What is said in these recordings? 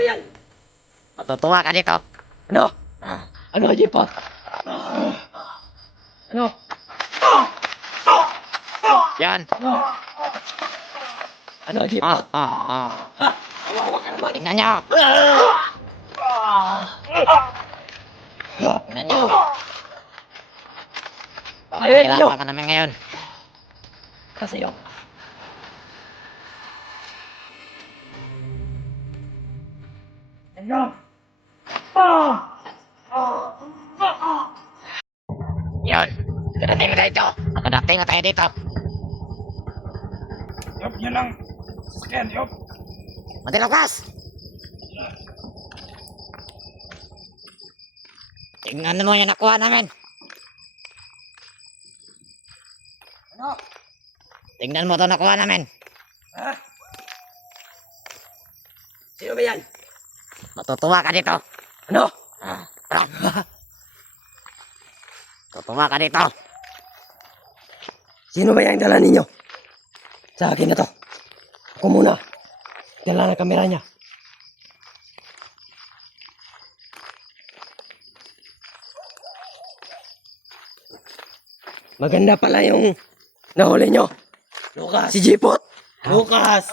ba yan? Matutuwa ka dito. Ano? Ano, Jipot? Ano? Yan. Ano? Ano, Jipot? Ha? Kawawa ka naman. Tingnan nyo. Tingnan nyo. Ayun, ano? Pakahirapan ka namin ngayon. Kasi yun. Ano? Yun. Darating na tayo dito. Nakadating na tayo dito. Yup, yun lang. Scan, yup. Madilakas! Tingnan mo yung nakuha namin. Ano? Tingnan mo ito nakuha namin. Ha? Sino ba yan? Matutuwa ka dito. Ano? Matutuwa ka dito. Sino ba yung dala ninyo? Sa akin na to. Ako muna. Dala na kamera niya. Maganda pala yung nahuli nyo. Lucas. Si Jipot. Lucas.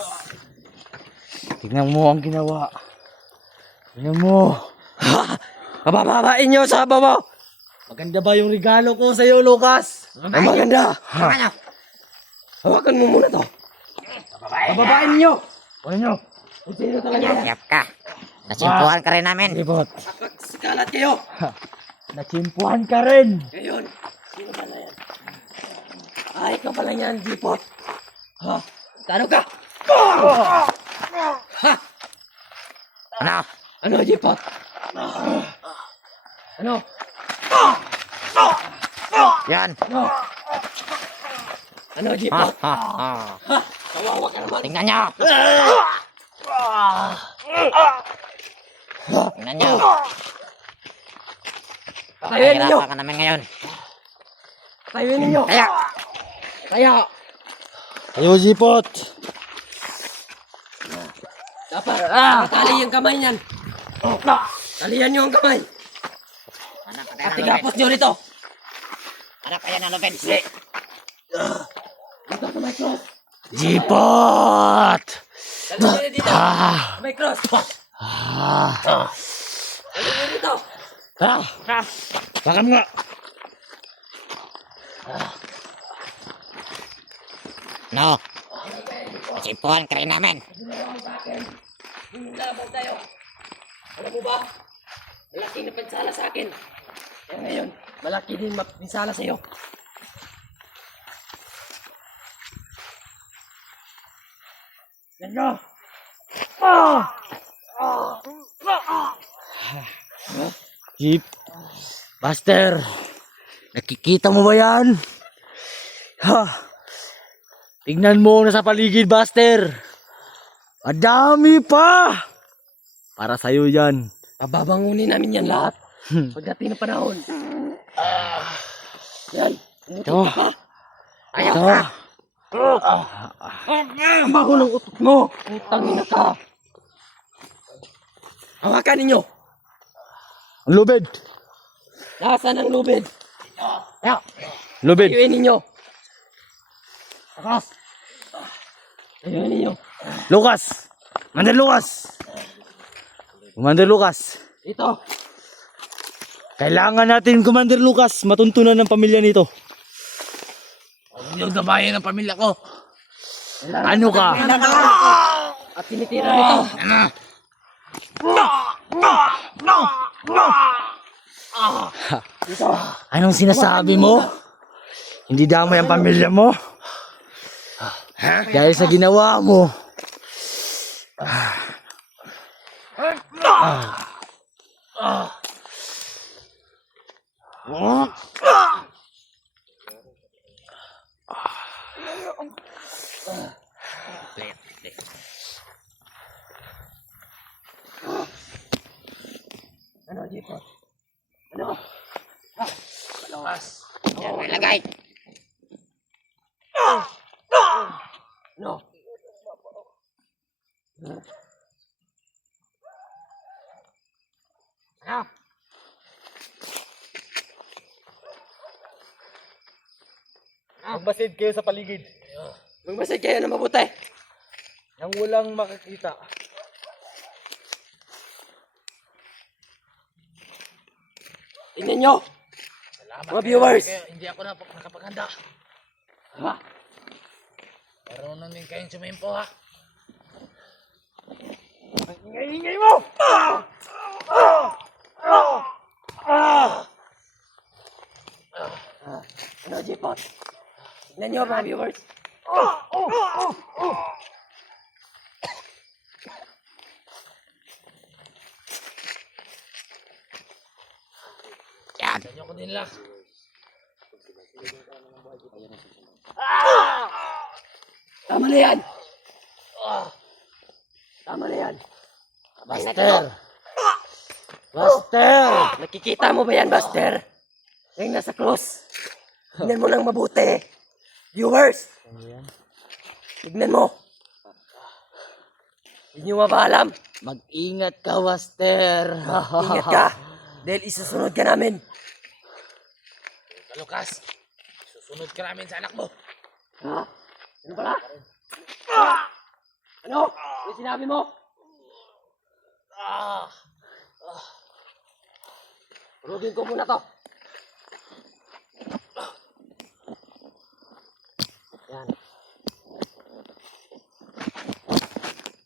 Tingnan mo ang ginawa. Tingnan mo. Kabababain nyo sa babaw. Maganda ba yung regalo ko sa'yo, Lucas? Ang maganda. Ano? Hawakan mo muna to. Pababain niyo. Ano nyo? Kung sino talaga yan. Siap ka. Nasimpuhan ka rin namin. Libot. Sikalat kayo. Natsimpuhan ka rin. Ngayon, sino pala yan? Ay, ikaw pala yan, Jipot. Ha? Tano ka? Ha? Ano? Ano, Jipot? Ano? Yan. Ano? Ano, Ha, Jipot? ha, ha. Ha? Kawawa ka naman. Tingnan nyo. Tingnan nyo. Patayin ninyo. Pakahirapan ka namin ngayon. Patayin ninyo. Kaya. Kaya. Ayo, Jipot. Dapat, tali yung kamay niyan. Talihan nyo ang kamay. Anak ka At yan tigapos nyo rito. Anak ka yan ng lupin. Dito sa may cross. Jipot. Dali nyo dito. Ah. Sa may cross. Ah. Dali nyo dito. Ah. Baka mo nga. No. Nasimpuhan ka rin namin. Laban tayo. Alam mo ba? Malaki na pansala sa akin. Kaya ngayon, malaki din pinsala sa iyo. Yan na. Jeep. Buster. Nakikita mo ba yan? Ha? Tignan mo na sa paligid, Buster. Madami pa. Para sa'yo yan. Pababangunin namin yan lahat. Pagdating ng panahon. Yan. Ito. Ayaw Ito. ka. Ang bago ng utot mo. Utang ina ka. Hawakan ninyo. Ang lubid. Nasaan ang lubid? Lubid. Ayuin ninyo. Takas. Ayuin ninyo. Lucas. Commander Lucas. Commander Lucas. Ito. Kailangan natin, Commander Lucas, matuntunan ng pamilya nito. Yung gabayan ng pamilya ko. Ano ka? At tinitira nito. Anong sinasabi mo? Hindi damay ang pamilya mo? Dahil sa ginawa mo. Ano, Jipot? Ano? Malakas. Yan mo ilagay. Ano? magbasid kayo sa paligid. Magmasid kayo na mabuti. Nang walang makikita. Tingnan nyo. Mga viewers. Hindi ako nakapaghanda. Ha? Marunong din kayong sumimpo ha. Ingay mo! Ano, Jipot? Tingnan nyo mga viewers. Yan. Ganyan ko din lang. Tama na yan. Tama na yan. Buster! Buster! Nakikita mo ba yan, Buster? Yung nasa close. Tignan mo lang mabuti. Viewers! Tignan mo. Hindi nyo mapaalam. Mag-ingat ka, Buster. Ingat ka. Dahil isusunod ka namin. Lucas, susunod ka namin sa anak mo. Ha? Ano pala? Ano? Ano sinabi mo? Rugin ko muna to. Yan.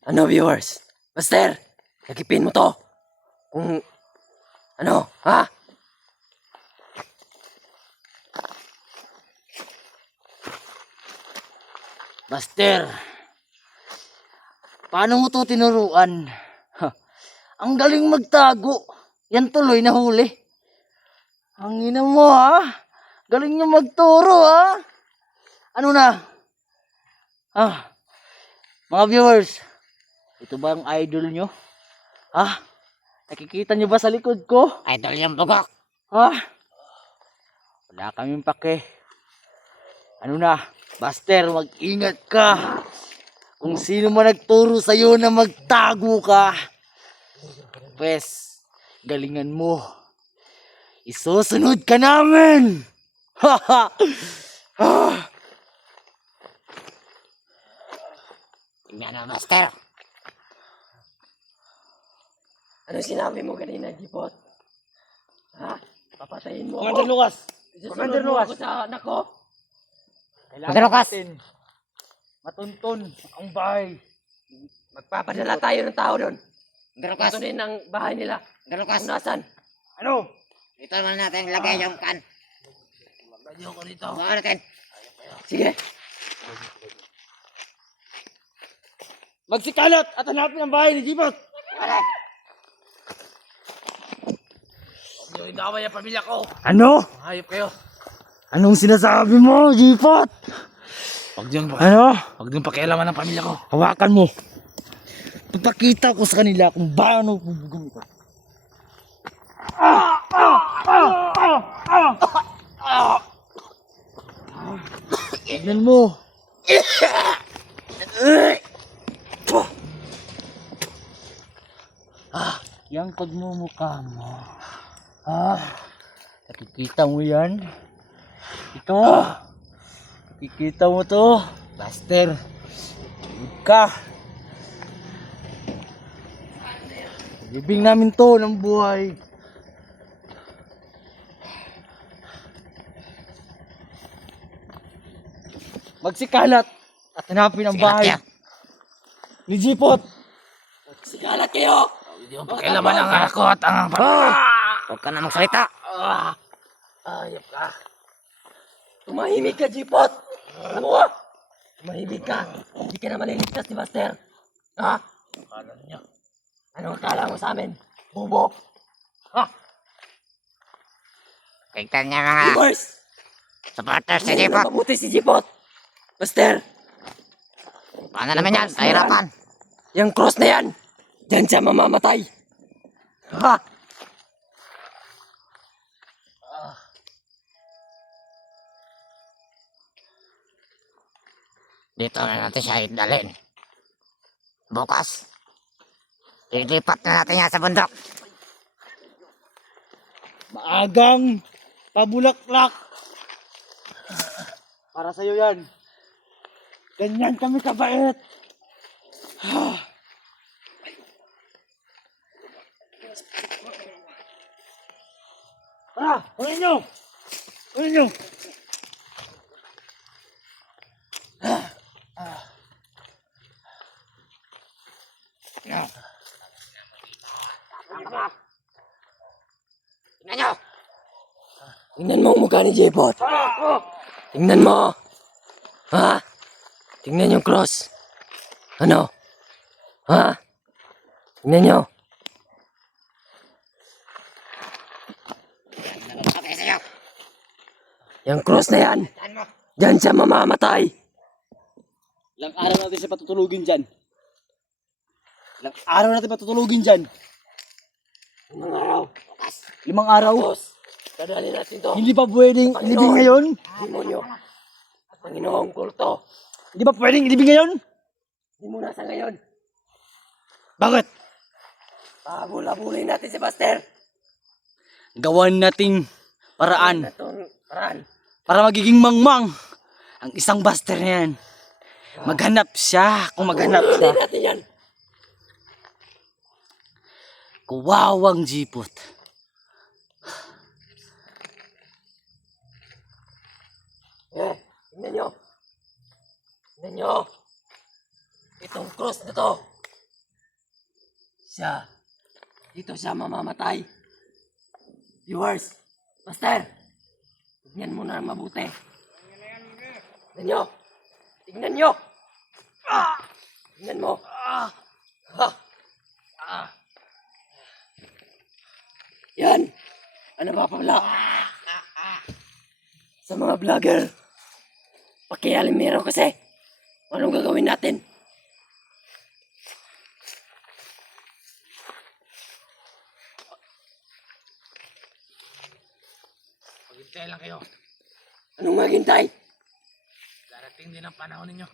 Ano viewers? Master, nagipin mo to. Kung ano, ha? Buster, paano mo to tinuruan? Ang galing magtago. Yan tuloy na huli. Ang ina mo ha. Galing nyo magturo ha. Ano na? Mga viewers, ito ba ang idol nyo? Nakikita nyo ba sa likod ko? Idol yung bugok. Wala kaming pake. Ano na? Buster, mag-ingat ka. Kung sino man nagturo sa'yo na magtago ka, pues, galingan mo. Isusunod ka namin! Tingnan na, Master. Ano sinabi mo kanina, Jipot? Ha? Papatayin mo Commander ako? Lucas! Isusunod Commander mo Lucas! ako sa anak ko? Kailangan Lucas! natin matuntun ang bahay. Magpapadala tayo ng tao doon. Lucas, Tutunin ang bahay nila. Lucas. Kung nasan. Ano? Dito na natin lagay yung kan. Lagyan ko dito. Buka natin. Sige. Magsikalat at hanapin ang bahay ni Jipot. Huwag niyo idaway ang pamilya ko. Ano? Hayop kayo. Anong sinasabi mo, Jipot? Huwag niyong pakialaman ng pamilya ko. Hawakan mo. Pagpakita ko sa kanila kung paano bubugong ito. Tignan mo. Yang pagmumukha mo. Nakikita mo yan? Ito. Nakikita mo to? Buster. Huwag ka. Libing namin to ng buhay. Magsikalat at hanapin ang bahay ni Jipot. Sigalat kayo! Hindi mo pakialaman ang anak ko at ang pamilya. Huwag ka na magsalita. Ayop ka. Tumahimik ka, Jipot! Ano mo? Tumahimik ka. Hindi ka na maliligtas ni Buster. Ha? Akala niya. Ano akala mo sa amin? Bubo? Tignan niya mga Viewers! supporters si Hindi Jipot. na mabuti si Jipot. Buster! Paano naman yan? Kahirapan. Yung cross na yan! Diyan siya mamamatay! Ha? Dito na natin siya idalhin. Bukas, ilipat na natin yan sa bundok. Maagang pabulaklak. Para sa'yo yan. Ganyan kami kabait. Tara, kunin nyo! Kunin nyo! Tingnan nyo! Tingnan mo ang mukha ni Jepot. Tingnan mo. Ha? Tingnan yung cross. Ano? Ha? Tingnan nyo. Okay sa'yo! Yung cross na yan. Tandaan mo! Diyan siya mamamatay. Ilang araw natin siya patutulugin dyan. Ilang araw natin patutulugin dyan. Mga araw. 5 araw. Tapos, dadalhin natin to. Hindi pa pwedeng ilibing ngayon. Demonyo. Panginoong kulto. Hindi pa pwedeng ilibing ngayon. Hindi muna sa ngayon. Bakit? Pabula-bulin natin si Buster. Gawan nating paraan Natong paraan. para magiging mangmang ang isang Buster na yan. Maghanap siya kung maghanap siya. Pabulin natin yan. Kuwawang jipot. Tingnan nyo. Tingnan nyo. Itong cross na to. Siya. Dito siya mamamatay. Viewers. Buster. Tingnan mo na mabuti. Tingnan nyo. Tingnan nyo. Tingnan mo. Yan. Ano ba pala? Sa mga vlogger. Pakialimero kasi. Anong gagawin natin? Maghintay lang kayo. Anong maghintay? Darating din ang panahon ninyo.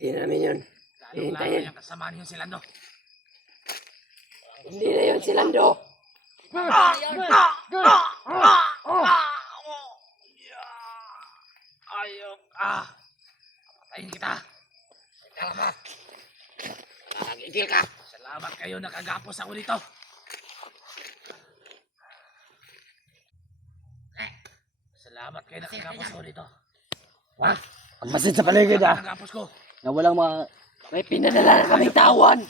Hindi namin yun. Lalong-lalo Hihintayin. yung kasama niyo si Lando. Hindi na yun si Lando. Ayok! Patayin kita! Salamat! Nagigil ka! Salamat kayo, nakagapos ako dito. Salamat kayo, nakagapos ako dito. Wah! Ang masid sa paligid Nakagapos ko. Na walang mga... May pinadala na kaming tawan.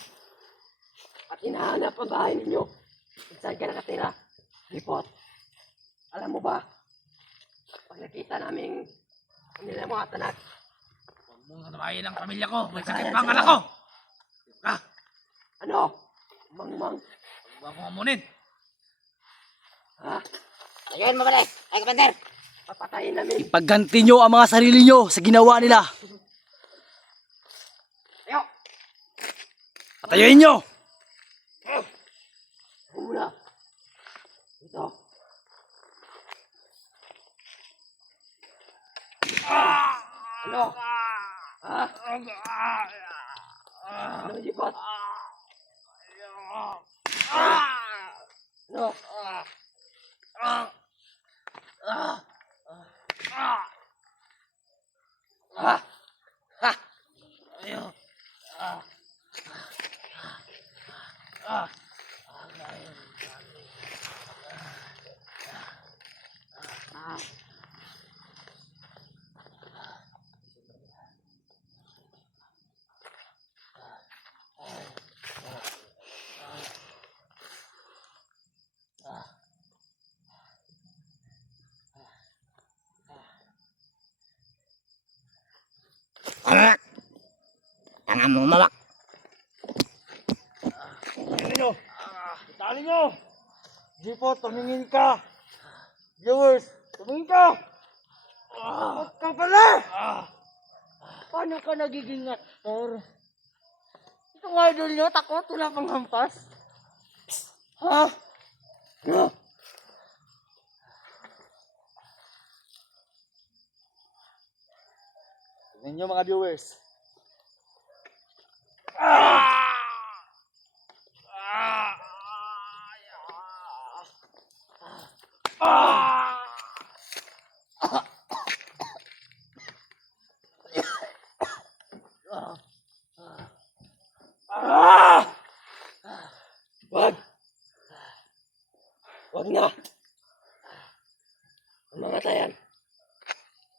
At hinahanap ang bahay ninyo. Kung saan ka nakatira. Report. Alam mo ba? Pag nakita namin kanila mga tanak. Huwag mong natawain ang pamilya ko. May sakit pa ang anak ko. Ano? Mangmang. Huwag mo akong amunin. Ha? Tagayin mo pala. Ay, Commander. Papatayin namin. Pagganti nyo ang mga sarili nyo sa ginawa nila. Tayo. Patayin nyo! Ako muna. Ito. Ano? Ha? Ano, Jipot? Ano? Ha? Ha? Ayaw. Anak! Tanga mo umawak. Tali nyo! Jipo, tumingin ka! Viewers, tumingin ka! Huwag ka pala! Paano ka nagiging actor? Itong idol nyo, takot, wala pang hampas. Ha? Ano? Tingnan nyo mga viewers. Huwag na. Ang mga tayan.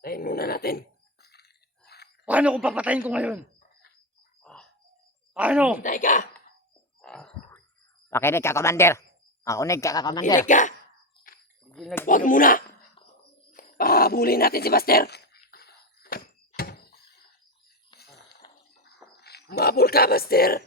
Tayin muna natin. Paano kung papatayin ko ngayon? Paano? Hintay ka. Makinig ka, Commander. Makinig ka, Commander. Hinig ka. Huwag muna. Pahabulin natin si Buster. Mabul ka, Buster.